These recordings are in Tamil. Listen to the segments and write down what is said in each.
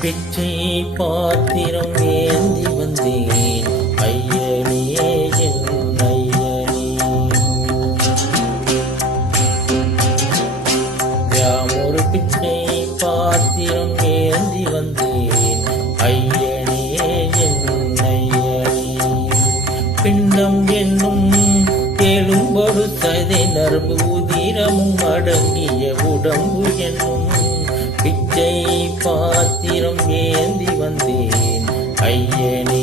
பிச்சை பாத்திரம் ஏந்தி வந்தேன் ஐயனே என் ஐயனே. யாமொரு பிச்சை பாத்திரம் ஏந்தி வந்தேன் ஐயனே என் ஐயனே. பிண்டம் என்னும் எழும்பொடு சதை நரம்பு உதிரமும் அடங்கிய உடம்பு என்னும் பிச்சை பாத்திரம் ஏந்தி வந்தேன் ஐயனே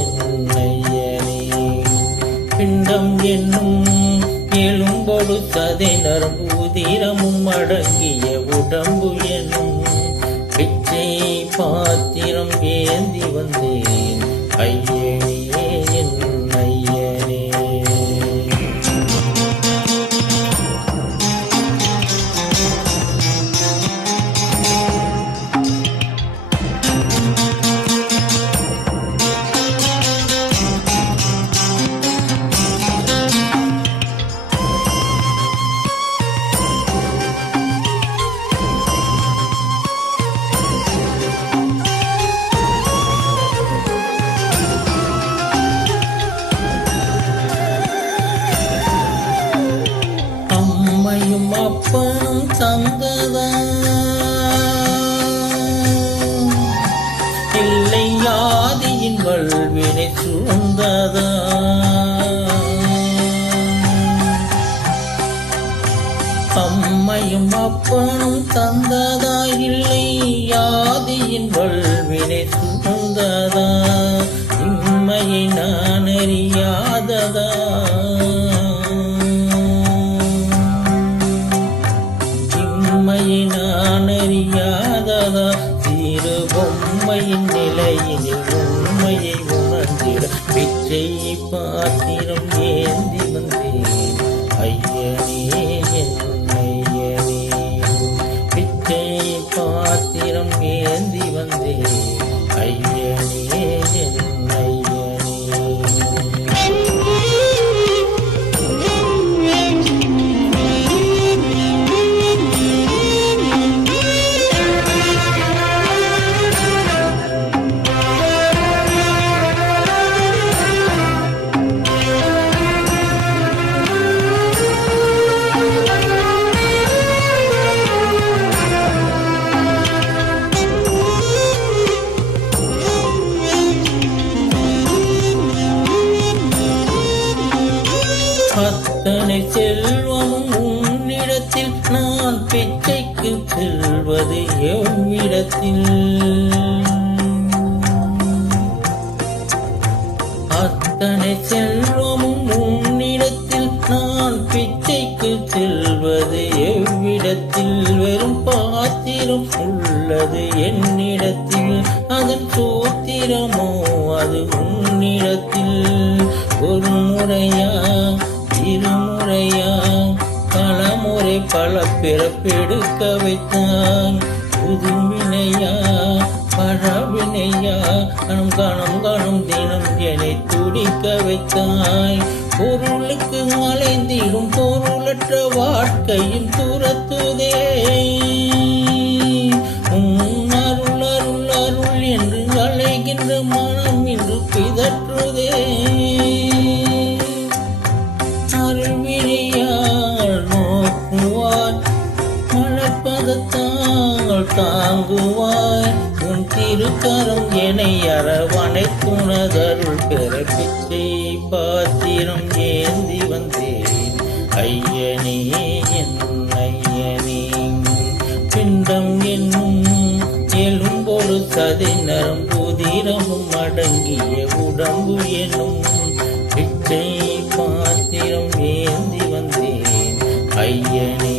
என் ஐயனே. பிண்டம் என்னும் எழும்பொடு சதை நரம்பு உதிரமும் அடங்கிய உடம்பு என்னும் பிச்சை பாத்திரம் ஏந்தி வந்தேன் ஐயனே என் ஐயனே. அம்மையும் அப்பனும் தந்ததா இல்லை ஆதியின் வல்வினை சூழ்ந்ததா. அம்மையும் அப்பனும் தந்ததா இல்லை ஆதியின் வல்வினை சூழ்ந்ததா. இம்மையை நான் அறியாததா நான் அறியாததா. சிறு பொம்மையின் நிலையினில் உண்மையை உணர்ந்திட பிச்சை பாத்திரம் ஏந்தி வந்தேன் ஐயனே என் ஐயனே. பிச்சை பாத்திரம் ஏந்தி வந்தேன் ஐயனே என் ஐயனே. அத்தனை செல்வமும் உன்னிடத்தில் நான் பிச்சைக்கு செல்வது எவ்விடத்தில். அத்தனை செல்வமும் உன்னிடத்தில் நான் பிச்சைக்கு செல்வது எவ்விடத்தில். வெறும் பாத்திரம் உள்ளது என்னிடத்தில் அதன் சூத்திரமோ அது உன்னிடத்தில். ஒரு முறையா இருமுறையா பலமுறை பல பிறப்பெடுக்க வைத்தான். புதுவினையா பழவினையா கணம் கணம் கணம் தினம் என்னை துடிக்க வைத்தாய். பொருளுக்கு அலைந்திடும் பொருளற்ற வாழ்க்கையில் துரத்துதே. அருள் அருள் அருள் என்று அலைகின்ற மனம் இன்று பிதற்றுதே. அருள்விழியால் நோக்குவாய் மலர்பதத்தால் தாங்குவாய். உன் திருக்கரம் என்னை அரவணைத்துணதருள் பெற பிச்சை பாத்திரம் ஏந்தி வந்தேன் ஐயனே என் ஐயனே. பிண்டம் என்னும் எழும்பொடு சதை நரம்பு உதிரமும் அடங்கிய உடம்பு என்னும் பிச்சை பாத்திரம் ஏந்தி வந்தேன் ஐயனே.